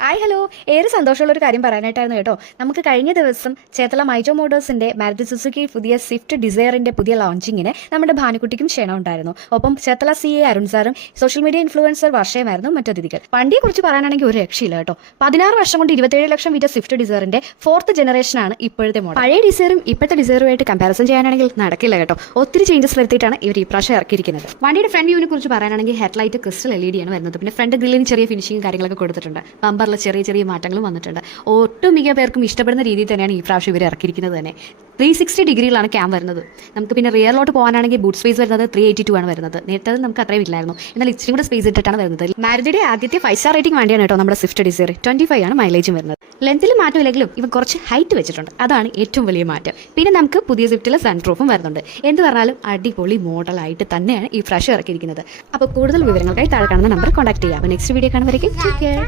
Hi hello. ഏറെ സന്തോഷമുള്ള ഒരു കാര്യം പറയാനായിട്ടായിരുന്നു കേട്ടോ. നമുക്ക് കഴിഞ്ഞ ദിവസം ചേത്തല മൈജോ മോട്ടോഴ്സിന്റെ മാരുതി സുസുക്കി പുതിയ സ്വിഫ്റ്റ് ഡിസയറിന്റെ പുതിയ ലോഞ്ചിങ്ങിന് നമ്മുടെ ഭാനുക്കുട്ടിക്കും ക്ഷണം ഉണ്ടായിരുന്നു. ഒപ്പം ചേത്തല CA അരുൺ സാറും സോഷ്യൽ മീഡിയ ഇൻഫ്ലുവൻസർ വർഷയുമായിരുന്നു മറ്റതിഥികൾ. വണ്ടിയെ കുറിച്ച് പറയാനാണെങ്കിൽ ഒരു രക്ഷയില്ല കേട്ടോ. 16 വർഷം കൊണ്ട് 27 ലക്ഷം വിറ്റ സ്വിഫ്റ്റ് ഡിസയറിന്റെ 4th ജനറേഷനാണ് ഇപ്പോഴത്തെ മോഡൽ. പഴയ ഡിസയറും ഇപ്പോഴത്തെ ഡിസയറുമായിട്ട് കമ്പാരിസൺ ചെയ്യാനാണെങ്കിൽ നടക്കില്ല കേട്ടോ. ഒത്തിരി ചേഞ്ചസ് വരുത്തിയിട്ടാണ് ഇവർ ഈ പ്രാവശ്യം ഇറക്കിയിരിക്കുന്നത്. വണ്ടിയുടെ ഫ്രണ്ട് വ്യൂവിനെ കുറിച്ച് പറയാനാണെങ്കിൽ ഹെഡ്ലൈറ്റ് ക്രിസ്റ്റൽ LED ആണ് വരുന്നത്. പിന്നെ ഫ്രണ്ട് ഗ്രില്ലിന് ചെറിയ ഫിനിഷിംഗ് കാര്യങ്ങളൊക്കെ കൊടുത്തിട്ടുണ്ട്. ബമ്പറിൽ ചെറിയ ചെറിയ മാറ്റങ്ങളും വന്നിട്ടുണ്ട്. ഒട്ടുമിക്ക പേർക്കും ഇഷ്ടപ്പെടുന്ന രീതിയിൽ തന്നെയാണ് ഈ പ്രാവശ്യം ഇവർ ഇറക്കിയിരിക്കുന്നത് തന്നെ. 360 ഡിഗ്രിയിലാണ് ക്യാം വരുന്നത്. നമുക്ക് പിന്നെ റിയറിലോട്ട് പോകാനാണെങ്കിൽ ബൂട്ട് സ്പേസ് വരുന്നത് 382 ആണ് വരുന്നത്. നേരത്തെ നമുക്ക് അത്രയും ഇല്ലായിരുന്നു. എന്നാൽ ഇച്ചിരി കൂടെ സ്പേസ് ഇട്ടിട്ടാണ് വരുന്നത്. മാരുതിയുടെ ആദ്യത്തെ 5 സ്റ്റാർ റേറ്റിംഗ് വണ്ടിയാണ് കേട്ടോ നമ്മുടെ സ്വിഫ്റ്റ് ഡിസയർ. 25 ആണ് മൈലേജും വരുന്നത്. ലെങ്ത്തിൽ മാറ്റമില്ലെങ്കിലും ഇവ കുറച്ച് ഹൈറ്റ് വെച്ചിട്ടുണ്ട്. അതാണ് ഏറ്റവും വലിയ മാറ്റം. പിന്നെ നമുക്ക് പുതിയ സ്വിഫ്റ്റിൽ സൺറൂഫും വരുന്നുണ്ട്. എന്ത് പറഞ്ഞാലും അടിപൊളി മോഡലായിട്ട് തന്നെയാണ് ഈ പ്രാവശ്യം ഇറക്കിയിരിക്കുന്നത്. അപ്പോൾ കൂടുതൽ വിവരങ്ങൾക്കായി താഴെ കാണുന്ന നമ്പർ കോൺടാക്ട് ചെയ്യാം. അപ്പോൾ നെക്സ്റ്റ് വീഡിയോ കാണുന്നവരേക്കും ടേക്ക് കെയർ.